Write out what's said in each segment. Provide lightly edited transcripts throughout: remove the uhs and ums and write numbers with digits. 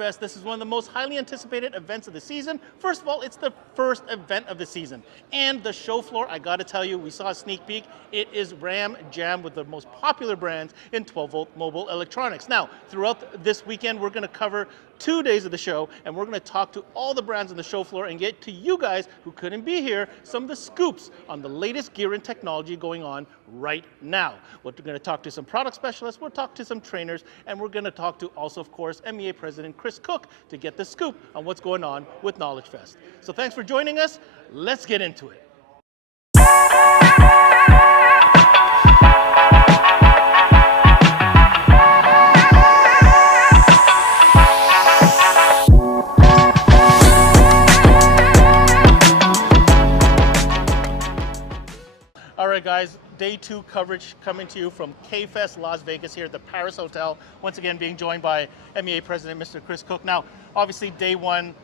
Knowledgefest. This is one of the most highly anticipated events of the season. First of all, it's the first event of the season. And the show floor, I gotta tell you, we saw a sneak peek. It is ram jam with the most popular brands in 12-volt mobile electronics. Now, throughout this weekend, we're gonna cover 2 days of the show, and we're gonna talk to all the brands on the show floor and get to you guys who couldn't be here some of the scoops on the latest gear and technology going on right now. We're gonna talk to some product specialists, we'll talk to some trainers, and we're gonna talk to also, of course, MEA President Chris Cook to get the scoop on what's going on with Knowledgefest. So thanks for joining us. Let's get into it. All right, guys, day 2 coverage coming to you from K-Fest Las Vegas here at the Paris Hotel. Once again, being joined by MEA President, Mr. Chris Cook. Now, obviously, day 1,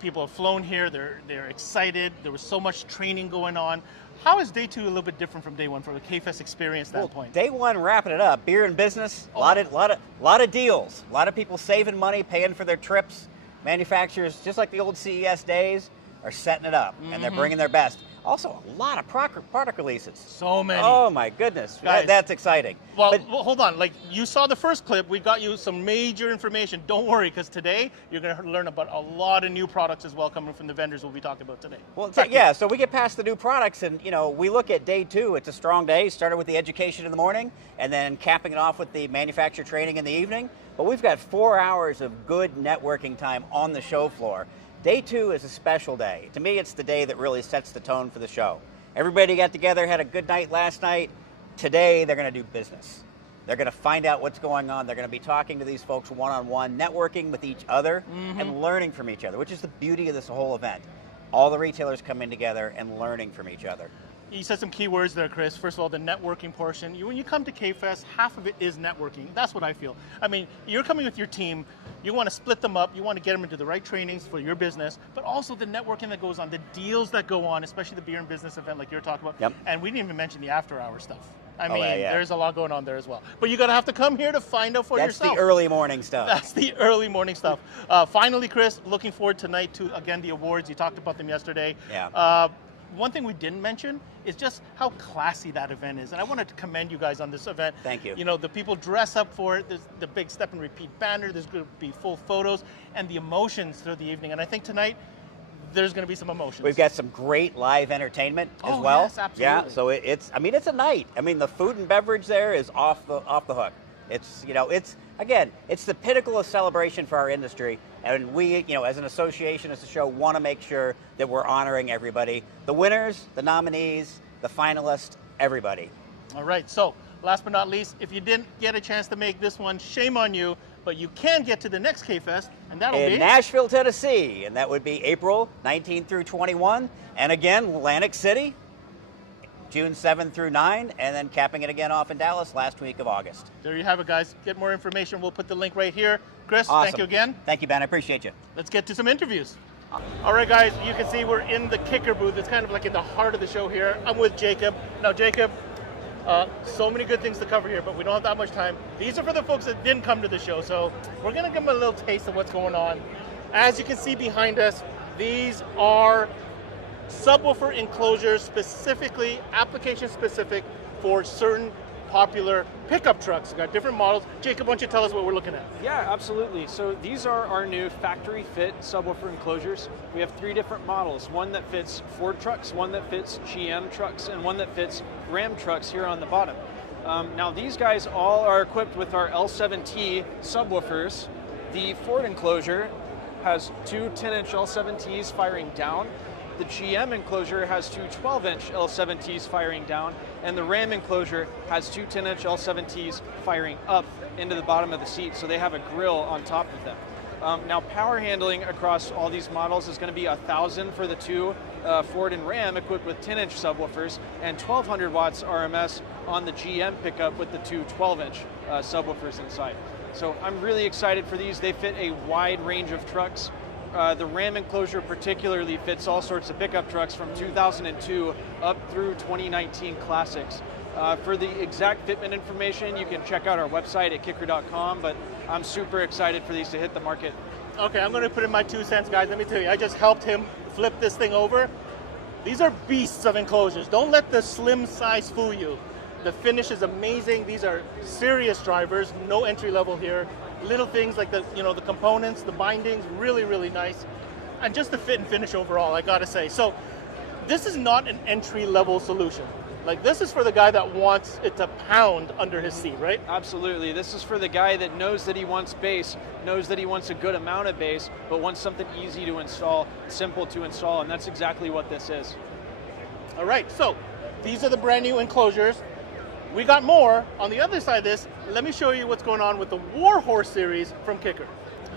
people have flown here. They're excited. There was so much training going on. How is day 2 a little bit different from day 1 from a K-Fest experience standpoint? Day 1, wrapping it up. Beer and business. A lot of deals. A lot of people saving money, paying for their trips. Manufacturers, just like the old CES days, are setting it up, and they're bringing their best. Also, a lot of product releases. So many. Oh my goodness, Guys, that's exciting. Well, hold on. Like, you saw the first clip, we got you some major information. Don't worry, because today you're going to learn about a lot of new products as well coming from the vendors we'll be talking about today. Well, yeah. So we get past the new products, and we look at day 2. It's a strong day. Started with the education in the morning, and then capping it off with the manufacturer training in the evening. But we've got 4 hours of good networking time on the show floor. Day 2 is a special day. To me, it's the day that really sets the tone for the show. Everybody got together, had a good night last night. Today, they're going to do business. They're going to find out what's going on. They're going to be talking to these folks one-on-one, networking with each other, and learning from each other, which is the beauty of this whole event. All the retailers coming together and learning from each other. You said some key words there, Chris. First of all, the networking portion. When you come to K-Fest, half of it is networking. That's what I feel. I mean, you're coming with your team. You want to split them up. You want to get them into the right trainings for your business, but also the networking that goes on, the deals that go on, especially the beer and business event like you're talking about. Yep. And we didn't even mention the after-hour stuff. I mean, yeah. There's a lot going on there as well. But you're going to have to come here to find out for yourself. That's the early morning stuff. That's the early morning stuff. Finally, Chris, looking forward tonight to, again, the awards. You talked about them yesterday. Yeah. One thing we didn't mention is just how classy that event is. And I wanted to commend you guys on this event. Thank you. You know, the people dress up for it. There's the big step and repeat banner. There's going to be full photos and the emotions through the evening. And I think tonight, there's going to be some emotions. We've got some great live entertainment as well. Yes, absolutely. Yeah, so it's a night. I mean, the food and beverage there is off the hook. It's it's the pinnacle of celebration for our industry, and we, as an association, as a show, want to make sure that we're honoring everybody, the winners, the nominees, the finalists, everybody. All right. So, last but not least, if you didn't get a chance to make this one, shame on you. But you can get to the next K-Fest, and that'll be in Nashville, Tennessee, and that would be April 19 through 21, and again, Atlantic City, June 7 through 9, and then capping it again off in Dallas last week of August. There you have it, guys. Get more information. We'll put the link right here. Chris, Awesome. Thank you again. Thank you, Ben. I appreciate you. Let's get to some interviews. All right, guys, you can see we're in the Kicker booth. It's kind of like in the heart of the show here. I'm with Jacob. Now, Jacob, so many good things to cover here, but we don't have that much time. These are for the folks that didn't come to the show, so we're going to give them a little taste of what's going on. As you can see behind us, these are subwoofer enclosures, specifically, application-specific for certain popular pickup trucks. We've got different models. Jacob, why don't you tell us what we're looking at? Yeah, absolutely. So these are our new factory fit subwoofer enclosures. We have 3 different models, one that fits Ford trucks, one that fits GM trucks, and one that fits Ram trucks here on the bottom. Now these guys all are equipped with our L7T subwoofers. The Ford enclosure has 2 10-inch L7Ts firing down. The GM enclosure has 2 12-inch L7Ts firing down, and the Ram enclosure has 2 10-inch L7Ts firing up into the bottom of the seat, so they have a grill on top of them. Now, power handling across all these models is going to be 1,000 for the 2 Ford and Ram equipped with 10-inch subwoofers, and 1,200 watts RMS on the GM pickup with the 2 12-inch subwoofers inside. So I'm really excited for these. They fit a wide range of trucks. The Ram enclosure particularly fits all sorts of pickup trucks from 2002 up through 2019 classics. For the exact fitment information, you can check out our website at kicker.com, but I'm super excited for these to hit the market. Okay, I'm going to put in my 2 cents, guys. Let me tell you, I just helped him flip this thing over. These are beasts of enclosures. Don't let the slim size fool you. The finish is amazing. These are serious drivers, no entry level here. Little things like the components, the bindings, really, really nice. And just the fit and finish overall, I gotta say. So this is not an entry level solution. Like, this is for the guy that wants it to pound under his seat, right? Absolutely. This is for the guy that knows that he wants bass, knows that he wants a good amount of bass, but wants something easy to install, simple to install, and that's exactly what this is. All right, so these are the brand new enclosures. We got more. On the other side of this, let me show you what's going on with the Warhorse series from Kicker.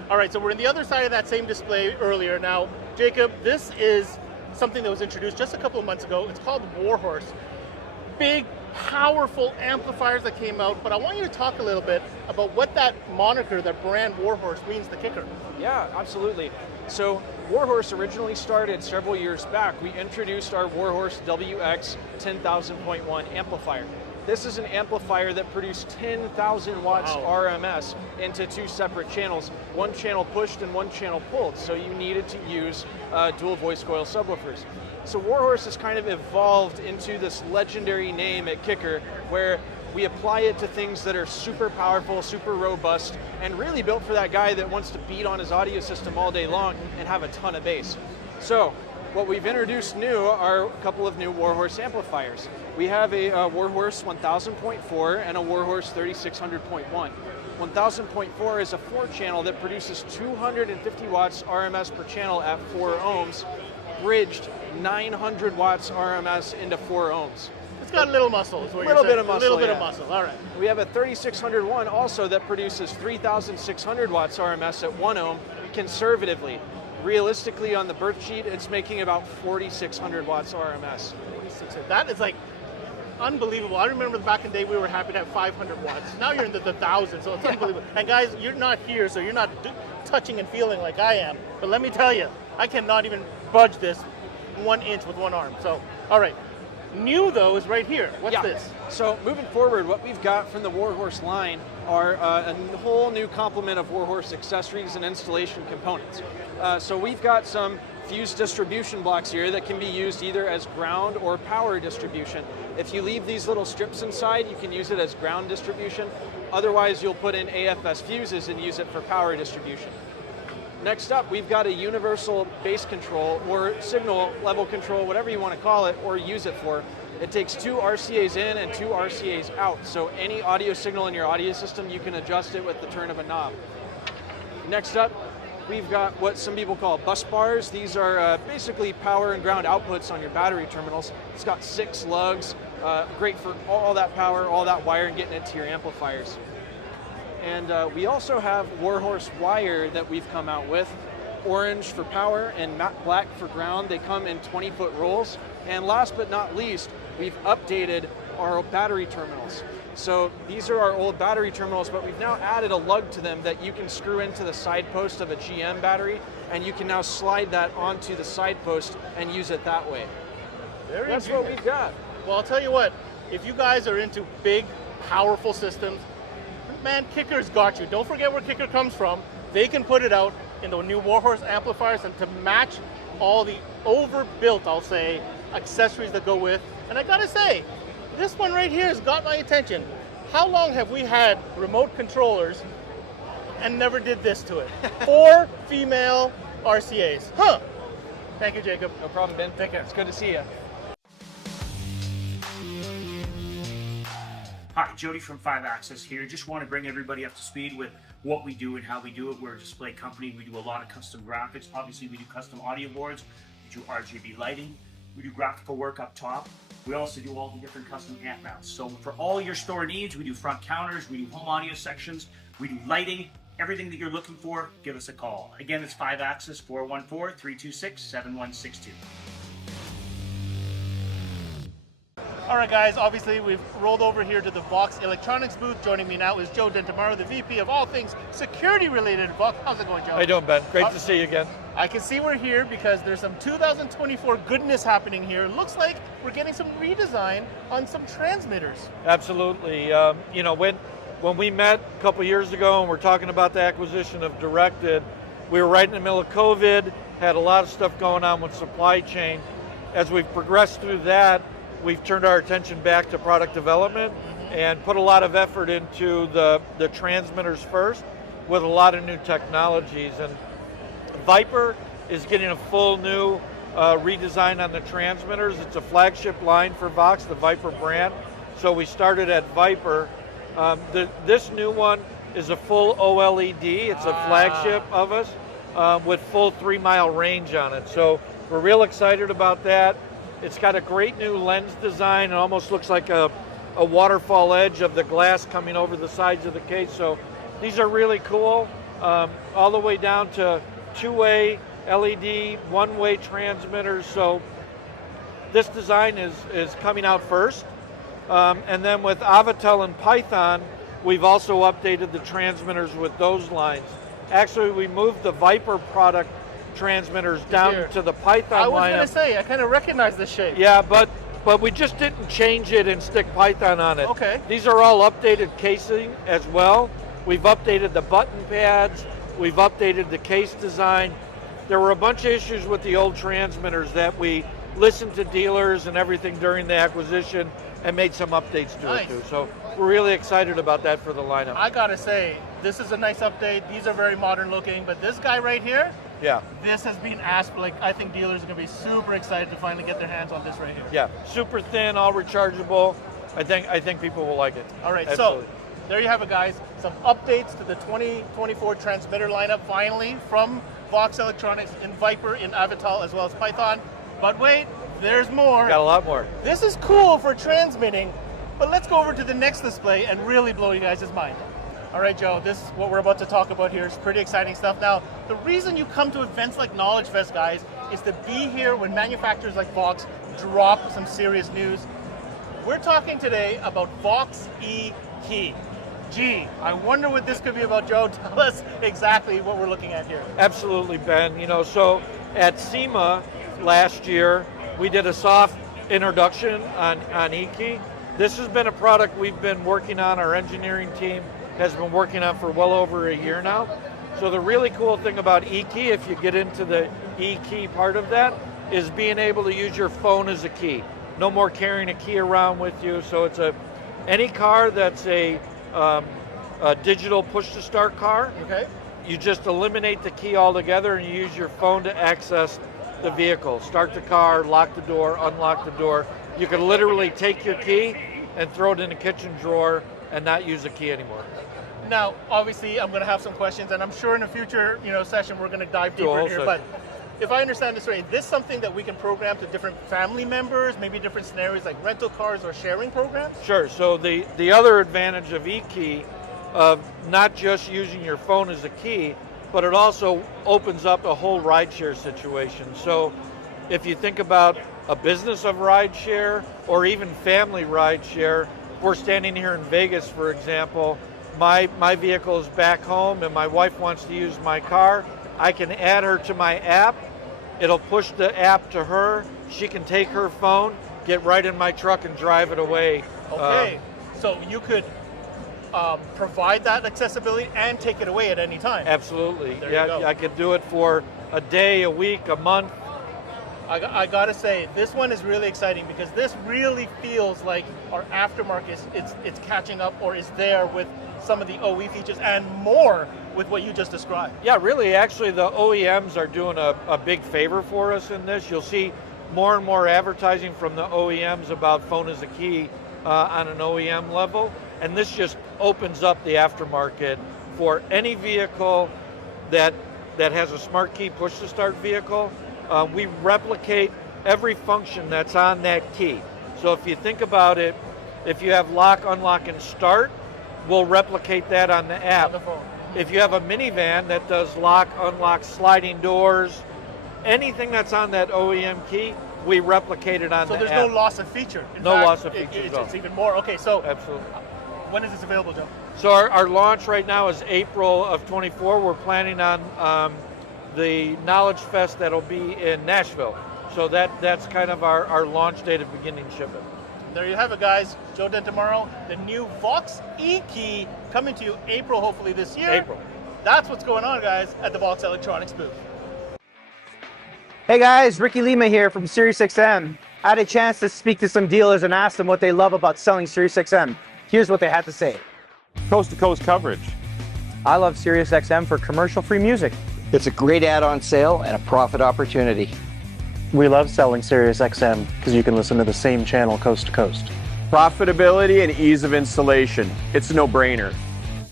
All right, so we're in the other side of that same display earlier. Now, Jacob, this is something that was introduced just a couple of months ago. It's called Warhorse. Big, powerful amplifiers that came out, but I want you to talk a little bit about what that moniker, that brand Warhorse, means to Kicker. Yeah, absolutely. So Warhorse originally started several years back. We introduced our Warhorse WX 10,000.1 amplifier. This is an amplifier that produced 10,000 watts RMS into 2 separate channels, one channel pushed and one channel pulled, so you needed to use dual voice coil subwoofers. So Warhorse has kind of evolved into this legendary name at Kicker, where we apply it to things that are super powerful, super robust, and really built for that guy that wants to beat on his audio system all day long and have a ton of bass. So what we've introduced new are a couple of new Warhorse amplifiers. We have a Warhorse 1000.4 and a Warhorse 3600.1. 1000.4 is a 4-channel that produces 250 watts RMS per channel at 4 ohms, bridged 900 watts RMS into 4 ohms. It's got a little muscle, is what A little you're saying. bit of muscle, A little bit yeah. of muscle, all right. We have a 3601 also that produces 3,600 watts RMS at 1 ohm conservatively. Realistically, on the birth sheet, it's making about 4,600 watts RMS. 46. That is like unbelievable. I remember back in the day we were happy to have 500 watts. Now you're in the thousands, so it's unbelievable. And guys, you're not here, so you're not touching and feeling like I am. But let me tell you, I cannot even budge this 1 inch with one arm. So, all right. New, though, is right here. What's this? So moving forward, what we've got from the Warhorse line are a whole new complement of Warhorse accessories and installation components. So we've got some fused distribution blocks here that can be used either as ground or power distribution. If you leave these little strips inside, you can use it as ground distribution. Otherwise, you'll put in AFS fuses and use it for power distribution. Next up, we've got a universal bass control or signal level control, whatever you want to call it, or use it for. It takes 2 RCAs in and 2 RCAs out. So any audio signal in your audio system, you can adjust it with the turn of a knob. Next up, we've got what some people call bus bars. These are basically power and ground outputs on your battery terminals. It's got 6 lugs, great for all that power, all that wire, and getting it to your amplifiers. And we also have Warhorse wire that we've come out with. Orange for power and matte black for ground. They come in 20-foot rolls. And last but not least, we've updated our battery terminals. So these are our old battery terminals, but we've now added a lug to them that you can screw into the side post of a GM battery, and you can now slide that onto the side post and use it that way. That's what we've got. Well, I'll tell you what, if you guys are into big, powerful systems, man, Kicker's got you. Don't forget where Kicker comes from. They can put it out in the new Warhorse amplifiers and to match all the overbuilt, I'll say, accessories that go with. And I gotta say, this one right here has got my attention. How long have we had remote controllers and never did this to it? 4 female RCAs. Huh. Thank you, Jacob. No problem, Ben. Take care. It's good to see you. Hi, Jody from 5-Axis here. Just want to bring everybody up to speed with what we do and how we do it. We're a display company. We do a lot of custom graphics. Obviously, we do custom audio boards. We do RGB lighting. We do graphical work up top. We also do all the different custom amp mounts. So for all your store needs, we do front counters, we do home audio sections, we do lighting, everything that you're looking for, give us a call. Again, it's 5-Axis, 414-326-7162. All right, guys, obviously we've rolled over here to the Vox Electronics booth. Joining me now is Joe Dentamaro, the VP of all things security related at Vox. How's it going, Joe? How you doing, Ben? Great to see you again. I can see we're here because there's some 2024 goodness happening here. Looks like we're getting some redesign on some transmitters. Absolutely. You know, when we met a couple years ago and we're talking about the acquisition of Directed, we were right in the middle of COVID, had a lot of stuff going on with supply chain. As we've progressed through that, we've turned our attention back to product development and put a lot of effort into the transmitters first with a lot of new technologies. And Viper is getting a full new redesign on the transmitters. It's a flagship line for Vox, the Viper brand. So we started at Viper. This new one is a full OLED. It's a flagship of us with full 3-mile range on it. So we're real excited about that. It's got a great new lens design. It almost looks like a waterfall edge of the glass coming over the sides of the case. So these are really cool, all the way down to 2-way LED, 1-way transmitters. So this design is coming out first. And then with Avatel and Python, we've also updated the transmitters with those lines. Actually, we moved the Viper product transmitters down to the Python lineup. I was going to say, I kind of recognize this shape. Yeah, but we just didn't change it and stick Python on it. Okay. These are all updated casing as well. We've updated the button pads. We've updated the case design. There were a bunch of issues with the old transmitters that we listened to dealers and everything during the acquisition and made some updates to it too. So we're really excited about that for the lineup. I gotta say, this is a nice update. These are very modern looking, but this guy right here, yeah, this has been asked. Like, I think dealers are gonna be super excited to finally get their hands on this right here. Yeah, super thin, all rechargeable. I think people will like it. All right, Absolutely. so there you have it, guys. Some updates to the 2024 transmitter lineup finally from Vox Electronics in Viper, in Avatel, as well as Python. But wait, there's more. Got a lot more. This is cool for transmitting, but let's go over to the next display and really blow you guys' mind. All right, Joe, this is what we're about to talk about here. It's pretty exciting stuff. Now, the reason you come to events like Knowledgefest, guys, is to be here when manufacturers like Vox drop some serious news. We're talking today about Vox E-Key. Gee, I wonder what this could be about, Joe. Tell us exactly what we're looking at here. Absolutely, Ben. You know, so at SEMA last year, we did a soft introduction on E-Key. This has been a product we've been working on, our engineering team has been working on for well over a year now. So the really cool thing about E-Key, if you get into the E-Key part of that, is being able to use your phone as a key. No more carrying a key around with you. So it's any car that's a digital push-to-start car, Okay. you just eliminate the key altogether and you use your phone to access the vehicle. Start the car, lock the door, unlock the door. You can literally take your key and throw it in the kitchen drawer and not use a key anymore. Now, obviously, I'm going to have some questions, and I'm sure in a future, session we're going to dive deeper in here. But if I understand this right, is this something that we can program to different family members, maybe different scenarios like rental cars or sharing programs? Sure. So the other advantage of E-Key, of not just using your phone as a key, but it also opens up a whole rideshare situation. So if you think about a business of rideshare or even family rideshare, we're standing here in Vegas, for example, my vehicle is back home and my wife wants to use my car. I can add her to my app. It'll push the app to her. She can take her phone, get right in my truck and drive it away. Okay, so you could provide that accessibility and take it away at any time. Absolutely. There you go. I could do it for a day, a week, a month. I gotta say, this one is really exciting because this really feels like our aftermarket it's catching up or is there with some of the OE features and more with what you just described. Yeah, really, actually the OEMs are doing a big favor for us in this. You'll see more and more advertising from the OEMs about phone as a key on an OEM level, and this just opens up the aftermarket for any vehicle that has a smart key push to start vehicle. We replicate every function that's on that key. So if you think about it, if you have lock, unlock, and start, we'll replicate that on the app. On the phone. If you have a minivan that does lock, unlock, sliding doors, anything that's on that OEM key, we replicate it on the app. So there's no loss of feature. In No fact, loss of feature at all. It's even more. Okay, so Absolutely. when is this available, Joe? So our launch right now is April of 24. We're planning on the Knowledgefest that'll be in Nashville. So that's kind of our launch date of beginning shipment. There you have it, guys. Joe Dentamaro, the new Vox E-Key coming to you April, hopefully this year. April. That's what's going on, guys, at the Vox Electronics booth. Hey guys, Ricky Lima here from SiriusXM. I had a chance to speak to some dealers and ask them what they love about selling SiriusXM. Here's what they had to say. Coast-to-coast coverage. I love SiriusXM for commercial-free music. It's a great add-on sale and a profit opportunity. We love selling SiriusXM because you can listen to the same channel coast to coast. Profitability and ease of installation. It's a no-brainer.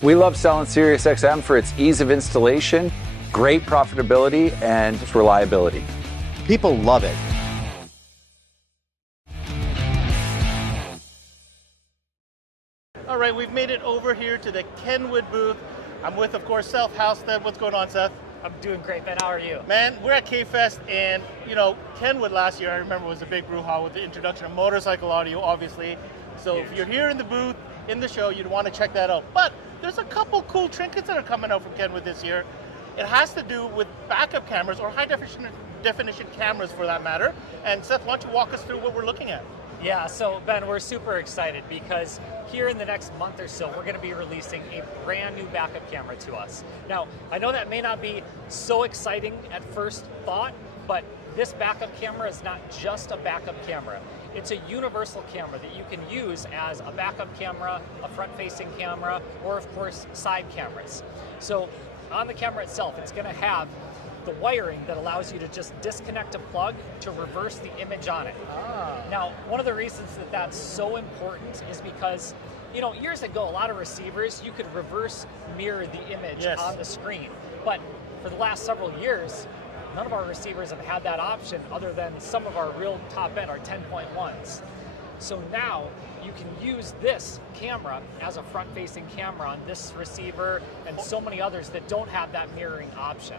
We love selling SiriusXM for its ease of installation, great profitability, and reliability. People love it. All right, we've made it over here to the Kenwood booth. I'm with, of course, Seth Halstead. What's going on, Seth? I'm doing great, Ben. How are you? Man, we're at K-Fest, and, you know, Kenwood last year, I remember, was a big brouhaha with the introduction of motorcycle audio, obviously. So if you're here in the booth, in the show, you'd want to check that out. But there's a couple cool trinkets that are coming out from Kenwood this year. It has to do with backup cameras, or high-definition cameras, for that matter. And Seth, why don't you walk us through what we're looking at? Yeah, so Ben, we're super excited because here in the next month or so, we're going to be releasing a brand new backup camera to us. Now, I know that may not be so exciting at first thought, but this backup camera is not just a backup camera. It's a universal camera that you can use as a backup camera, a front-facing camera, or of course, side cameras. So on the camera itself, it's going to have the wiring that allows you to just disconnect a plug to reverse the image on it. Now, one of the reasons that that's so important is because, you know, years ago, a lot of receivers, you could reverse mirror the image on the screen. But for the last several years, none of our receivers have had that option other than some of our real top end, our 10.1s. So now you can use this camera as a front-facing camera on this receiver and so many others that don't have that mirroring option.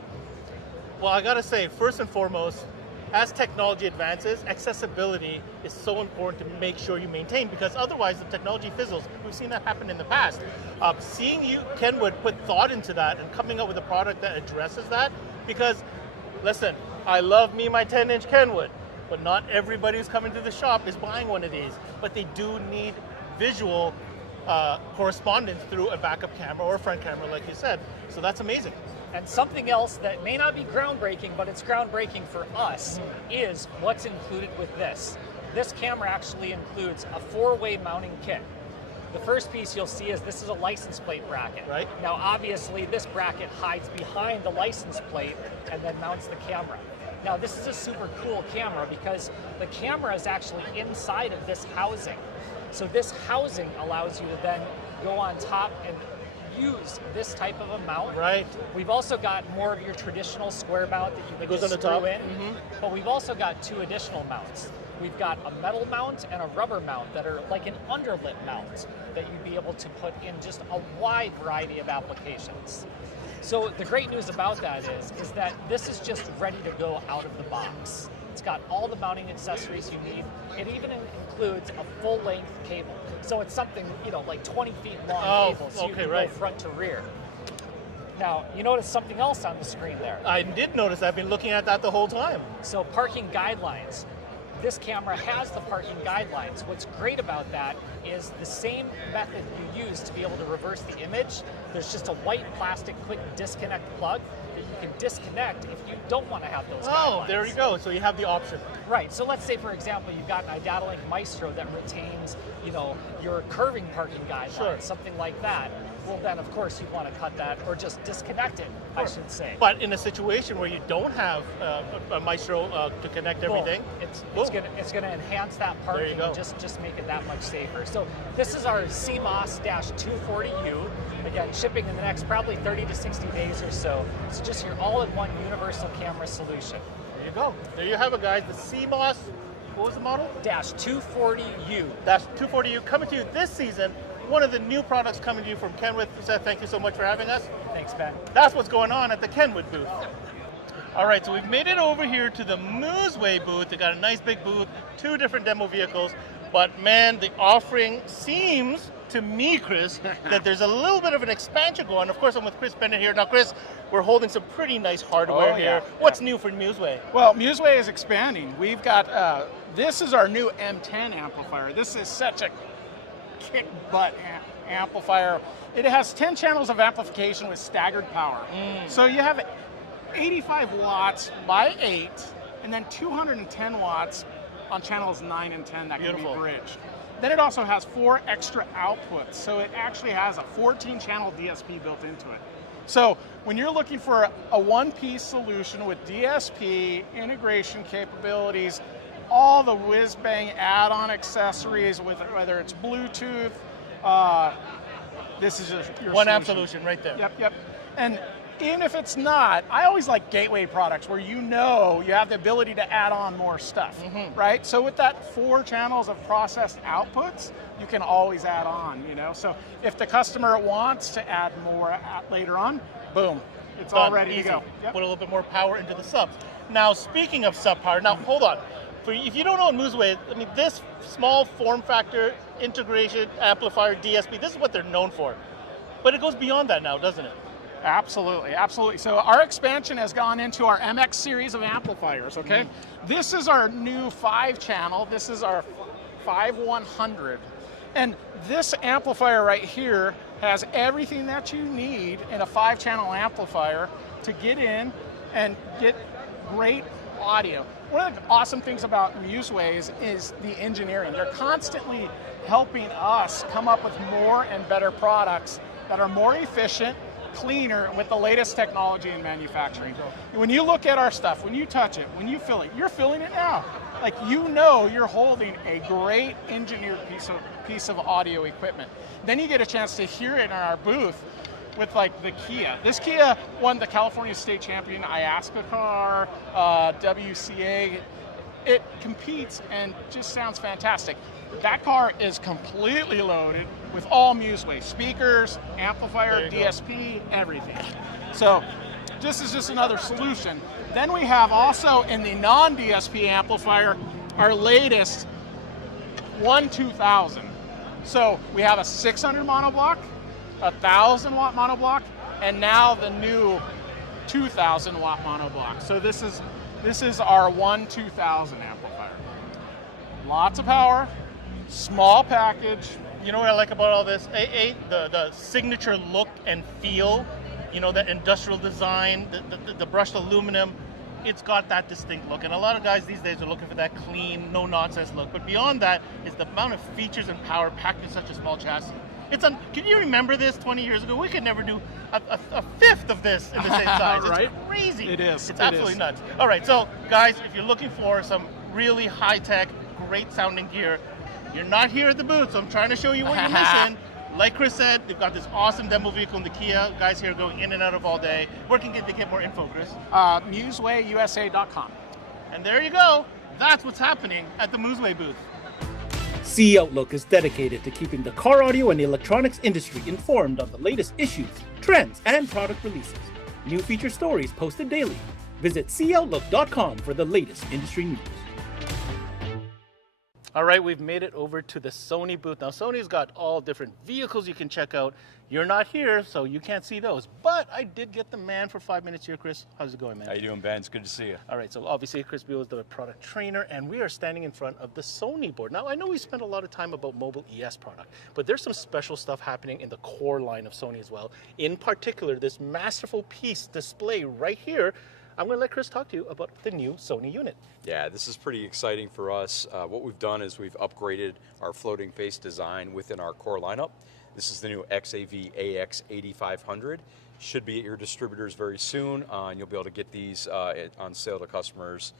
Well, I gotta say, first and foremost, as technology advances, accessibility is so important to make sure you maintain, because otherwise the technology fizzles. We've seen that happen in the past. Seeing you, Kenwood, put thought into that and coming up with a product that addresses that, because, listen, I love me my 10-inch Kenwood, but not everybody who's coming to the shop is buying one of these. But they do need visual correspondence through a backup camera or a front camera, like you said. So that's amazing. And something else that may not be groundbreaking, but it's groundbreaking for us, is what's included with this. This camera actually includes a 4-way mounting kit. The first piece you'll see is this is a license plate bracket. Right. Now, obviously, this bracket hides behind the license plate and then mounts the camera. Now, this is a super cool camera because the camera is actually inside of this housing. So this housing allows you to then go on top and use this type of a mount. Right. We've also got more of your traditional square mount that you can just screw in, but we've also got 2 additional mounts. We've got a metal mount and a rubber mount that are like an underlip mount that you'd be able to put in just a wide variety of applications. So the great news about that is that this is just ready to go out of the box. It's got all the mounting accessories you need. It even includes a full-length cable. So it's something, you know, like 20 feet long cable, so you can go front to rear. Now, you notice something else on the screen there. I did notice. I've been looking at that the whole time. So parking guidelines. This camera has the parking guidelines. What's great about that is the same method you use to be able to reverse the image. There's just a white plastic quick disconnect plug that you can disconnect if you don't want to have those guidelines. Oh, there you go. So you have the option. Right. So let's say, for example, you've got an Idadalink Maestro that retains, you know, your curving parking guidelines, something like that. Well, then, of course, you want to cut that or just disconnect it, I should say. But in a situation where you don't have a Maestro to connect everything, it's going to enhance that parking and just make it that much safer. So this is our CMOS-240U. Again, shipping in the next probably 30 to 60 days or so. It's just your all-in-one universal camera solution. There you go. There you have it, guys. The CMOS, what was the model? -240U. -240U coming to you this season. One of the new products coming to you from Kenwood. Seth, thank you so much for having us. Thanks, Ben. That's what's going on at the Kenwood booth. All right, so we've made it over here to the Mooseway booth. They got a nice big booth, 2 different demo vehicles. But man, the offering seems to me, Chris, that there's a little bit of an expansion going. Of course, I'm with Chris Bennett here. Now, Chris, we're holding some pretty nice hardware here. What's new for Mooseway? Well, Mooseway is expanding. We've got, this is our new M10 amplifier. This is such a kick butt amplifier. It has 10 channels of amplification with staggered power. So you have 85 watts by 8, and then 210 watts on channels 9 and 10 that can be bridged. Then it also has 4 extra outputs, so it actually has a 14-channel DSP built into it. So when you're looking for a one-piece solution with DSP, integration capabilities, all the whiz-bang add-on accessories, whether it's Bluetooth, this is your one amp solution. solution right there. Yep. And even if it's not, I always like gateway products where you have the ability to add on more stuff, right? So with that 4 channels of processed outputs, you can always add on, So if the customer wants to add more later on, boom, it's all ready to go. Put a little bit more power into the subs. Now, speaking of sub power, now hold on. If you don't know Musway, I mean, this small form factor integration amplifier DSP, this is what they're known for. But it goes beyond that now, doesn't it? Absolutely. So our expansion has gone into our MX series of amplifiers, okay? This is our new 5-channel. This is our 5100. And this amplifier right here has everything that you need in a 5-channel amplifier to get in and get great audio. One of the awesome things about Musways is the engineering. They're constantly helping us come up with more and better products that are more efficient, cleaner, with the latest technology in manufacturing. When you look at our stuff, when you touch it, when you feel it, you're feeling it now. Like you're holding a great engineered piece of audio equipment. Then you get a chance to hear it in our booth with like the Kia. This Kia won the California State Champion IASCA car, WCA. It competes and just sounds fantastic. That car is completely loaded with all Musway speakers, amplifier, DSP, everything. So this is just another solution. Then we have also in the non-DSP amplifier our latest 2000. So we have a 600 monoblock, a 1000 watt monoblock, and now the new 2000 watt monoblock. So this is our 2000 amplifier. Lots of power, small package. You know what I like about all this? The signature look and feel, that industrial design, the brushed aluminum, it's got that distinct look. And a lot of guys these days are looking for that clean, no-nonsense look. But beyond that is the amount of features and power packed in such a small chassis. Can you remember this 20 years ago? We could never do a fifth of this in the same size. Right? It's crazy. It is. It's absolutely nuts. All right, so guys, if you're looking for some really high-tech, great-sounding gear, you're not here at the booth, so I'm trying to show you what you're missing. Like Chris said, they've got this awesome demo vehicle in the Kia. Guys here going in and out of all day. Where can they get more info, Chris? MuswayUSA.com. And there you go. That's what's happening at the Musway booth. CE Outlook is dedicated to keeping the car audio and electronics industry informed on the latest issues, trends, and product releases. New feature stories posted daily. Visit ceoutlook.com for the latest industry news. All right, we've made it over to the Sony booth. Now, Sony's got all different vehicles you can check out. You're not here, so you can't see those. But I did get the man for 5 minutes here. Chris, how's it going, man? How you doing, Ben? It's good to see you. All right, so obviously Chris Buell is the product trainer, and we are standing in front of the Sony board. Now, I know we spent a lot of time about mobile ES product, but there's some special stuff happening in the core line of Sony as well. In particular, this masterful piece display right here. I'm going to let Chris talk to you about the new Sony unit. Yeah, this is pretty exciting for us. What we've done is we've upgraded our floating face design within our core lineup. This is the new XAV AX 8500. Should be at your distributors very soon, and you'll be able to get these on sale to customers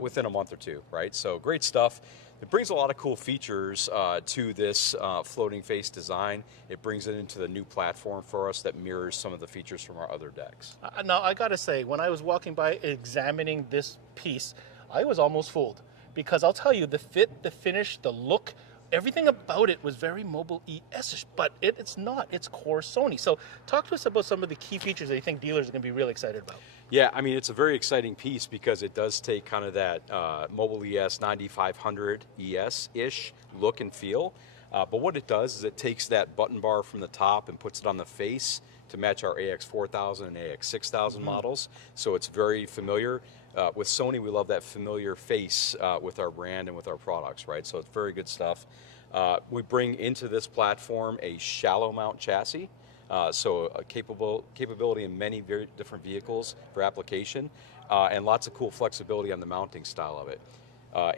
within a month or two, right? So great stuff. It brings a lot of cool features to this floating face design. It brings it into the new platform for us that mirrors some of the features from our other decks. Now, I gotta say, when I was walking by examining this piece, I was almost fooled. Because I'll tell you, the fit, the finish, the look, everything about it was very mobile ES-ish, but it's not. It's core Sony. So talk to us about some of the key features that you think dealers are gonna be really excited about. Yeah, I mean, it's a very exciting piece because it does take kind of that mobile ES 9500 ES-ish look and feel. But what it does is it takes that button bar from the top and puts it on the face to match our AX 4000 and AX 6000 models. So it's very familiar. With Sony, we love that familiar face with our brand and with our products, right? So it's very good stuff. We bring into this platform a shallow mount chassis, so a capability in many very different vehicles for application, and lots of cool flexibility on the mounting style of it.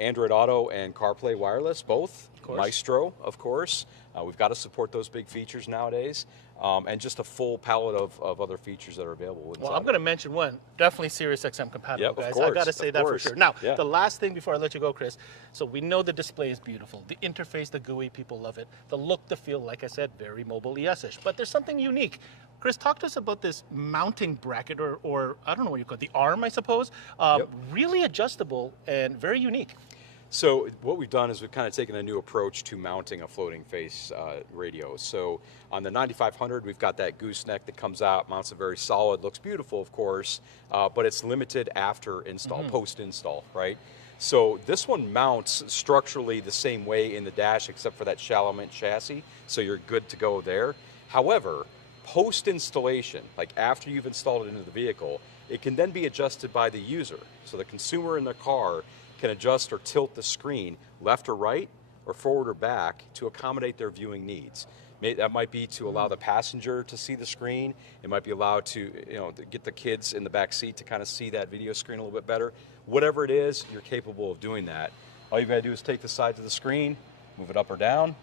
Android Auto and CarPlay wireless, both. Maestro, of course. We've got to support those big features nowadays, and just a full palette of other features that are available inside. Well, I'm going to mention one, definitely SiriusXM compatible, Yep, guys. of course, I got to say that for sure. Now, yeah. the last thing before I let you go, Chris. So we know the display is beautiful. The interface, the GUI, people love it. The look, the feel, like I said, very mobile ES-ish. But there's something unique. Chris, talk to us about this mounting bracket, or I don't know what you call it, the arm, I suppose. Really adjustable and very unique. So what we've done is we've kind of taken a new approach to mounting a floating face radio. So on the 9500, we've got that gooseneck that comes out, mounts it very solid, looks beautiful, of course, but it's limited after install, post-install, right? So this one mounts structurally the same way in the dash, except for that shallow mount chassis, so you're good to go there. However, post-installation, like after you've installed it into the vehicle, it can then be adjusted by the user. So the consumer in their car can adjust or tilt the screen left or right or forward or back to accommodate their viewing needs. That might be to allow the passenger to see the screen. It might be allowed to, get the kids in the back seat to kind of see that video screen a little bit better. Whatever it is, you're capable of doing that. All you've got to do is take the sides of the screen, move it up or down,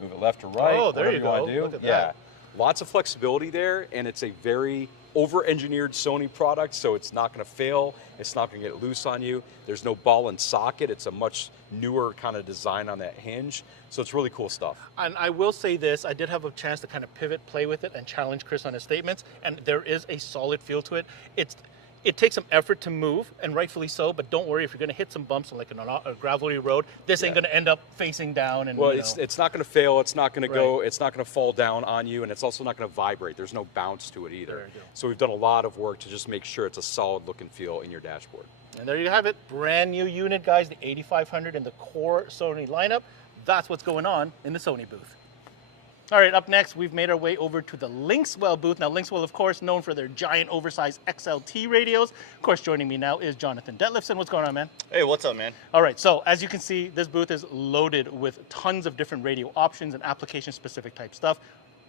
move it left or right. Oh, there you go. Want to do. Look at that. Lots of flexibility there, and it's a very over-engineered Sony product, so it's not going to fail. It's not going to get loose on you. There's no ball and socket. It's a much newer kind of design on that hinge, so it's really cool stuff. And I will say this, I did have a chance to kind of pivot, play with it, and challenge Chris on his statements, and there is a solid feel to it. It takes some effort to move, and rightfully so, but don't worry, if you're going to hit some bumps on like a gravelly road, this ain't going to end up facing down. And it's not going to fail, it's not going to go, it's not going to fall down on you, and it's also not going to vibrate. There's no bounce to it either. So we've done a lot of work to just make sure it's a solid look and feel in your dashboard. And there you have it, brand new unit, guys, the 8500 in the core Sony lineup. That's what's going on in the Sony booth. All right, up next, we've made our way over to the Lynwell booth. Now, Lynwell, of course, known for their giant, oversized XLT radios. Of course, joining me now is Jonathan Detlefson. What's going on, man? Hey, what's up, man? All right, so as you can see, this booth is loaded with tons of different radio options and application-specific type stuff.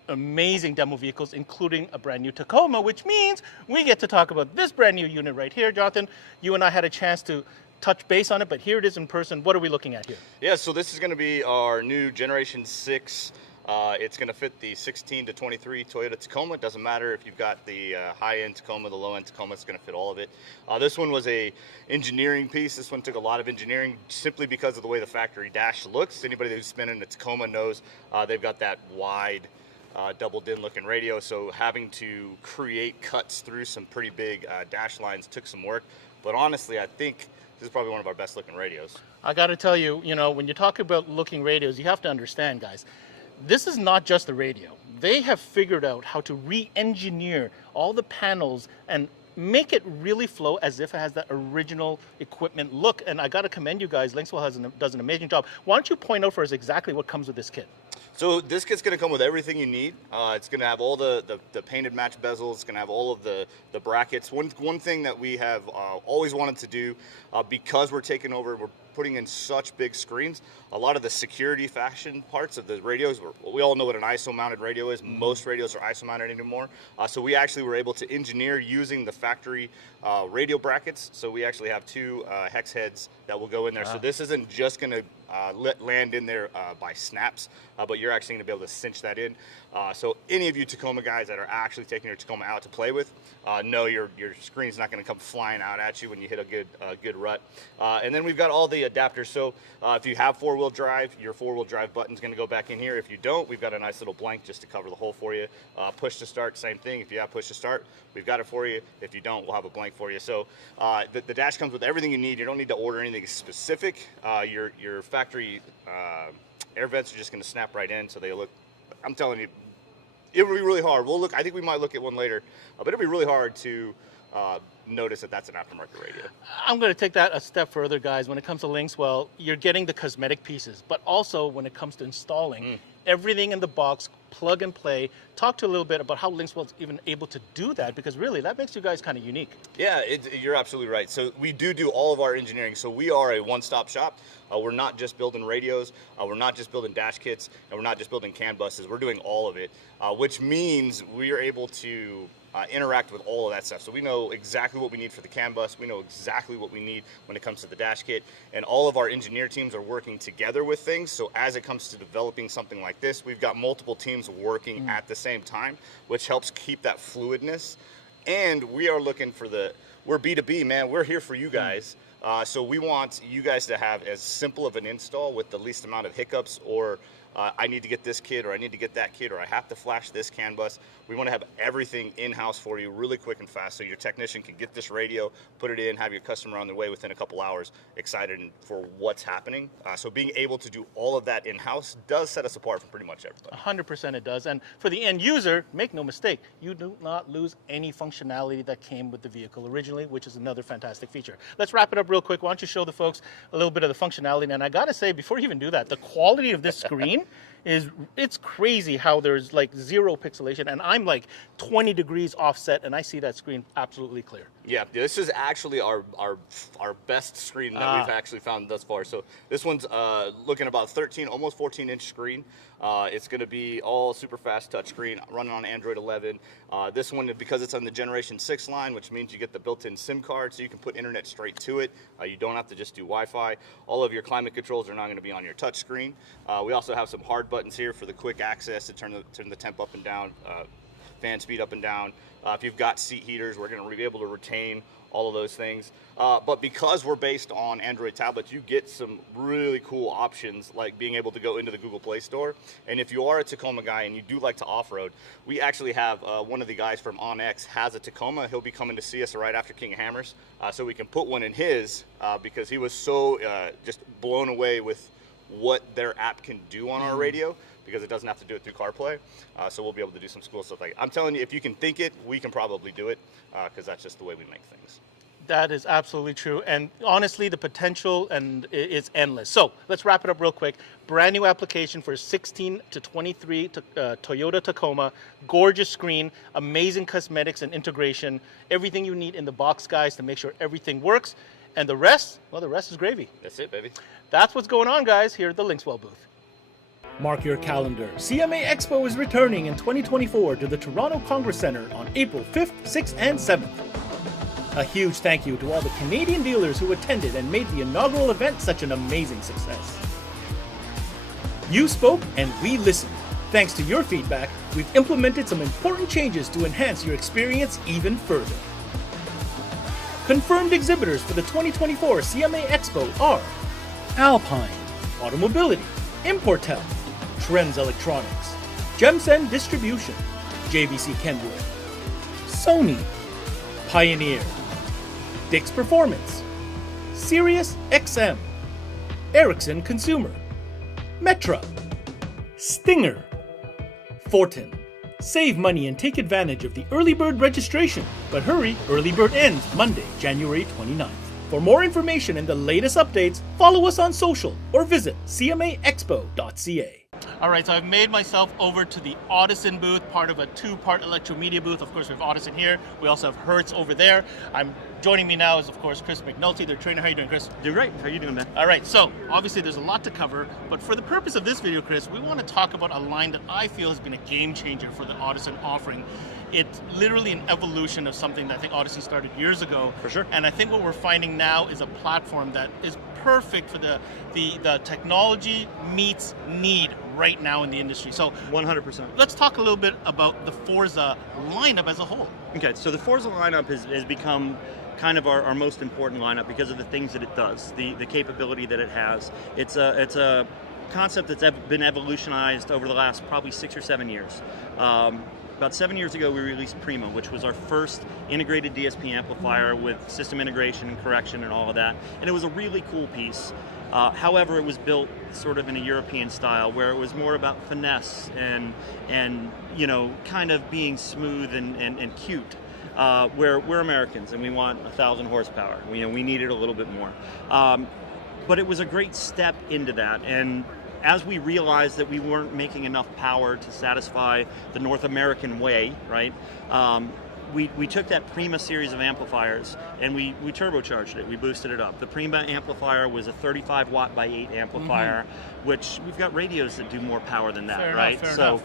Amazing demo vehicles, including a brand new Tacoma, which means we get to talk about this brand new unit right here. Jonathan, you and I had a chance to touch base on it, but here it is in person. What are we looking at here? Yeah, so this is going to be our new Generation 6. It's going to fit the 16 to 23 Toyota Tacoma. It doesn't matter if you've got the high-end Tacoma, the low-end Tacoma, it's going to fit all of it. This one was a engineering piece. This one took a lot of engineering simply because of the way the factory dash looks. Anybody who's been in a Tacoma knows they've got that wide double din looking radio, so having to create cuts through some pretty big dash lines took some work. But honestly, I think this is probably one of our best looking radios. I got to tell you, when you talk about looking radios, you have to understand, guys, this is not just the radio. They have figured out how to re-engineer all the panels and make it really flow as if it has that original equipment look. And I got to commend you guys. Lynwell does an amazing job. Why don't you point out for us exactly what comes with this kit? So this kit's going to come with everything you need. It's going to have all the painted match bezels. It's going to have all of the brackets. One thing that we have always wanted to do, because we're taking over, we're putting in such big screens, a lot of the security faction parts of the radios, we all know what an ISO mounted radio is. Most radios are ISO mounted anymore. So we actually were able to engineer using the factory radio brackets. So we actually have two hex heads that will go in there. So this isn't just going to land in there by snaps, but you're actually going to be able to cinch that in. So any of you Tacoma guys that are actually taking your Tacoma out to play with, know your screen's not going to come flying out at you when you hit a good rut. And then we've got all the adapters. So if you have four-wheel drive, your four-wheel drive button's going to go back in here. If you don't, we've got a nice little blank just to cover the hole for you. Push to start, same thing. If you have push to start, we've got it for you. If you don't, we'll have a blank for you. So the dash comes with everything you need. You don't need to order anything specific. Your factory air vents are just going to snap right in, so they look, I'm telling you, it will be really hard. I think we might look at one later, but it'll be really hard to notice that that's an aftermarket radio. I'm going to take that a step further, guys. When it comes to Lynwell, you're getting the cosmetic pieces, but also when it comes to installing, everything in the box plug and play. Talk to a little bit about how Lynwell's even able to do that, because really that makes you guys kind of unique. Yeah, you're absolutely right. So we do all of our engineering. So we are a one-stop shop. We're not just building radios, we're not just building dash kits, and we're not just building CAN buses. We're doing all of it, which means we are able to interact with all of that stuff. So we know exactly what we need for the CAN bus. We know exactly what we need when it comes to the dash kit. And all of our engineer teams are working together with things. So as it comes to developing something like this, we've got multiple teams working at the same time, which helps keep that fluidness. And we are looking for we're B2B, man. We're here for you guys. So we want you guys to have as simple of an install with the least amount of hiccups, or I need to get this kit, or I need to get that kit, or I have to flash this CAN bus. We want to have everything in-house for you really quick and fast, so your technician can get this radio, put it in, have your customer on their way within a couple hours, excited for what's happening. So being able to do all of that in-house does set us apart from pretty much everybody. 100% it does. And for the end user, make no mistake, you do not lose any functionality that came with the vehicle originally, which is another fantastic feature. Let's wrap it up real quick. Why don't you show the folks a little bit of the functionality? And I got to say, before you even do that, the quality of this screen it's crazy how there's like zero pixelation, and I'm like 20 degrees offset, and I see that screen absolutely clear. Yeah, this is actually our best screen that we've actually found thus far. So this one's looking about 13, almost 14-inch screen. It's going to be all super fast touchscreen, running on Android 11. This one, because it's on the Generation 6 line, which means you get the built-in SIM card, so you can put internet straight to it. You don't have to just do Wi-Fi. All of your climate controls are now going to be on your touch screen. We also have some hard buttons here for the quick access to turn the temp up and down, fan speed up and down. If you've got seat heaters, we're going to be able to retain all of those things. But because we're based on Android tablets, you get some really cool options, like being able to go into the Google Play Store. And if you are a Tacoma guy and you do like to off-road, we actually have one of the guys from OnX has a Tacoma. He'll be coming to see us right after King of Hammers, so we can put one in his, because he was so just blown away with what their app can do on our radio, because it doesn't have to do it through CarPlay. So we'll be able to do some cool stuff like that. I'm telling you, if you can think it, we can probably do it, because that's just the way we make things. That is absolutely true. And honestly, the potential is endless. So let's wrap it up real quick. Brand new application for 16 to 23 Toyota Tacoma. Gorgeous screen, amazing cosmetics and integration. Everything you need in the box, guys, to make sure everything works. And the rest, well, the rest is gravy. That's it, baby. That's what's going on, guys, here at the Lynwell Booth. Mark your calendar. CMA Expo is returning in 2024 to the Toronto Congress Centre on April 5th, 6th, and 7th. A huge thank you to all the Canadian dealers who attended and made the inaugural event such an amazing success. You spoke and we listened. Thanks to your feedback, we've implemented some important changes to enhance your experience even further. Confirmed exhibitors for the 2024 CMA Expo are Alpine, Automobility, Importel, Trends Electronics, Gemsen Distribution, JVC Kenwood, Sony, Pioneer, Dix Performance, Sirius XM, Ericsson Consumer, Metra, Stinger, Fortin. Save money and take advantage of the early bird registration. But hurry, early bird ends Monday, January 29th. For more information and the latest updates, follow us on social or visit cmaexpo.ca. All right, so I've made myself over to the Audison booth, part of a two-part electromedia booth. Of course, we have Audison here. We also have Herz over there. Joining me now is, of course, Chris McNulty, their trainer. How are you doing, Chris? Doing great. How are you doing, man? All right, so obviously there's a lot to cover, but for the purpose of this video, Chris, we want to talk about a line that I feel has been a game changer for the Audison offering. It's literally an evolution of something that I think Odyssey started years ago. For sure. And I think what we're finding now is a platform that is perfect for the technology meets need right now in the industry. So 100%. Let's talk a little bit about the Forza lineup as a whole. Okay, so the Forza lineup has become kind of our most important lineup because of the things that it does, the capability that it has. It's a concept that's been evolutionized over the last probably 6 or 7 years. About 7 years ago, we released Prima, which was our first integrated DSP amplifier with system integration and correction and all of that. And it was a really cool piece. However, it was built sort of in a European style where it was more about finesse and you know, kind of being smooth and cute. Where we're Americans and we want 1,000 horsepower. We needed a little bit more. But it was a great step into that. And as we realized that we weren't making enough power to satisfy the North American way, right? We took that Prima series of amplifiers and we turbocharged it. We boosted it up. The Prima amplifier was a 35 watt by 8 amplifier, which we've got radios that do more power than that, right? Fair enough.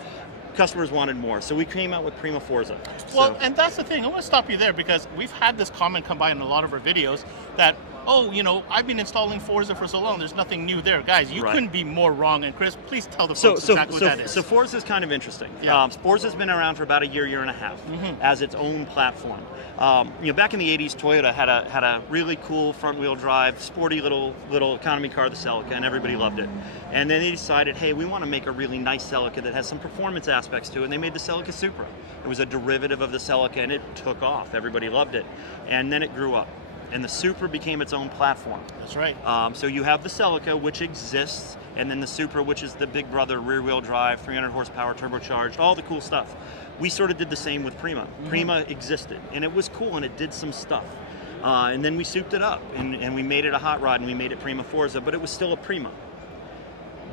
Customers wanted more, so we came out with Prima Forza. Well, and that's the thing. I want to stop you there because we've had this comment come by in a lot of our videos that, oh, you know, I've been installing Forza for so long. There's nothing new there, guys. You couldn't be more wrong. And Chris, please tell the folks exactly what that is. So Forza is kind of interesting. Yeah. Forza's been around for about a year and a half as its own platform. Back in the '80s, Toyota had a really cool front-wheel drive, sporty little economy car, the Celica, and everybody loved it. And then they decided, hey, we want to make a really nice Celica that has some performance aspects to it, and they made the Celica Supra. It was a derivative of the Celica, and it took off. Everybody loved it. And then it grew up, and the Supra became its own platform. That's right. So you have the Celica, which exists, and then the Supra, which is the big brother, rear-wheel drive, 300 horsepower, turbocharged, all the cool stuff. We sort of did the same with Prima. Prima existed, and it was cool, and it did some stuff. And then we souped it up, and we made it a hot rod, and we made it Prima Forza, but it was still a Prima.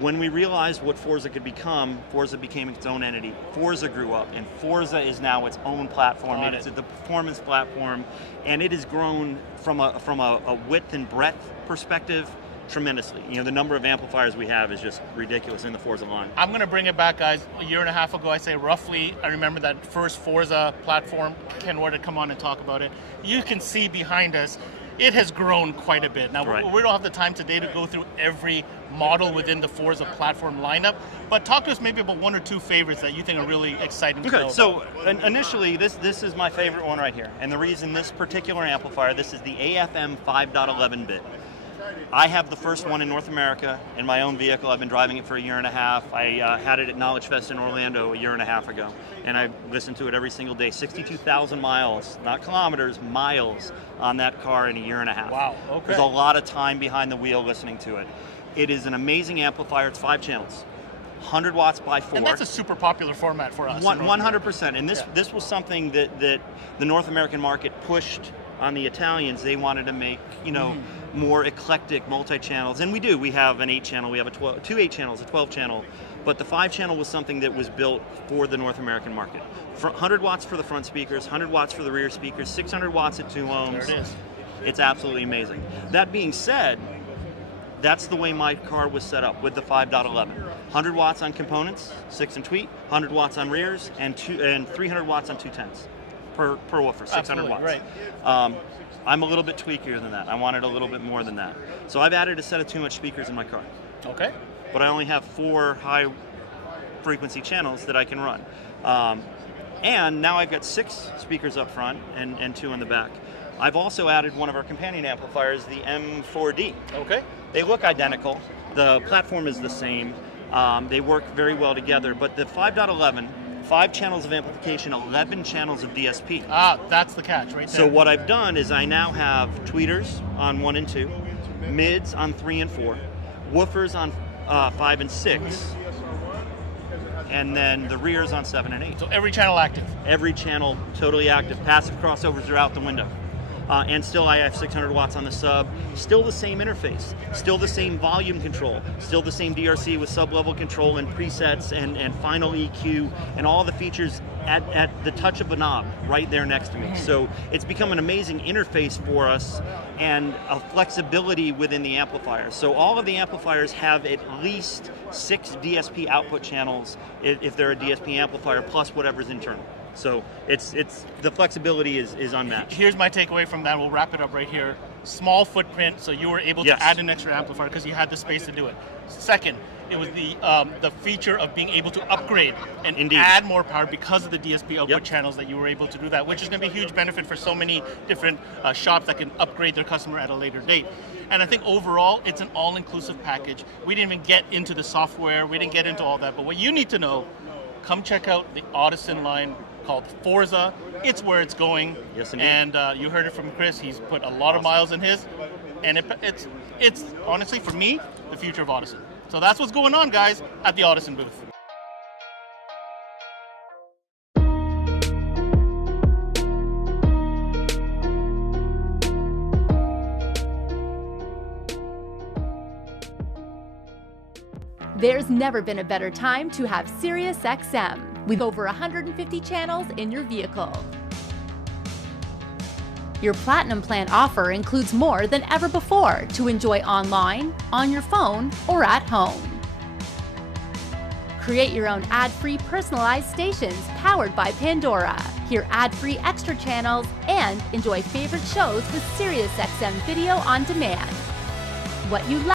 When we realized what Forza could become, Forza became its own entity. Forza grew up, and Forza is now its own platform. It's the performance platform, and it has grown from a width and breadth perspective tremendously. You know, the number of amplifiers we have is just ridiculous in the Forza line. I'm going to bring it back, guys. A year and a half ago, I say roughly, I remember that first Forza platform. Kenwood had come on and talk about it. You can see behind us, it has grown quite a bit. Now, we don't have the time today to go through every model within the Forza platform lineup, but talk to us maybe about one or two favorites that you think are really exciting to know about. So initially, this is my favorite one right here. And the reason this particular amplifier, this is the AFM 5.11 bit. I have the first one in North America in my own vehicle. I've been driving it for a year and a half. I had it at Knowledgefest in Orlando a year and a half ago, and I listened to it every single day. 62,000 miles, not kilometers, miles on that car in a year and a half. Wow, okay. There's a lot of time behind the wheel listening to it. It is an amazing amplifier. It's 5 channels. 100 watts by 4. And that's a super popular format for us. 100%. And this was something that the North American market pushed on the Italians. They wanted to make, more eclectic multi-channels. And we do. We have an 8-channel. We have two 8-channels, a 12-channel. But the 5-channel was something that was built for the North American market. 100 watts for the front speakers, 100 watts for the rear speakers, 600 watts at 2 ohms. There it is. It's absolutely amazing. That being said, that's the way my car was set up with the 5.11. 100 watts on components, 6 and tweet, 100 watts on rears, and 300 watts on 210s per woofer, 600 watts. Right. I'm a little bit tweakier than that. I wanted a little bit more than that. So I've added a set of 2-inch speakers in my car. Okay. But I only have 4 high frequency channels that I can run. And now I've got 6 speakers up front and 2 in the back. I've also added one of our companion amplifiers, the M4D. Okay. They look identical. The platform is the same. They work very well together, but the 5.11, 5 channels of amplification, 11 channels of DSP. Ah, that's the catch right there. So what I've done is I now have tweeters on 1 and 2, mids on 3 and 4, woofers on 5 and 6, and then the rears on 7 and 8. So every channel active? Every channel totally active. Passive crossovers are out the window. And still I have 600 watts on the sub. Still the same interface. Still the same volume control. Still the same DRC with sub-level control and presets and final EQ and all the features at the touch of a knob right there next to me. So it's become an amazing interface for us and a flexibility within the amplifier. So all of the amplifiers have at least 6 DSP output channels if they're a DSP amplifier plus whatever's internal. So it's the flexibility is unmatched. Here's my takeaway from that. We'll wrap it up right here. Small footprint, so you were able to add an extra amplifier because you had the space to do it. Second, it was the feature of being able to upgrade and add more power because of the DSP output channels that you were able to do that, which is going to be a huge benefit for so many different shops that can upgrade their customer at a later date. And I think overall, it's an all-inclusive package. We didn't even get into the software. We didn't get into all that. But what you need to know, come check out the Audison line called Forza. It's where it's going. Yes, indeed. And you heard it from Chris. He's put a lot of miles in his. And it's honestly, for me, the future of Audison. So that's what's going on, guys, at the Audison booth. There's never been a better time to have SiriusXM with over 150 channels in your vehicle. Your Platinum Plan offer includes more than ever before to enjoy online, on your phone, or at home. Create your own ad-free personalized stations powered by Pandora. Hear ad-free extra channels and enjoy favorite shows with SiriusXM Video on Demand. What you like.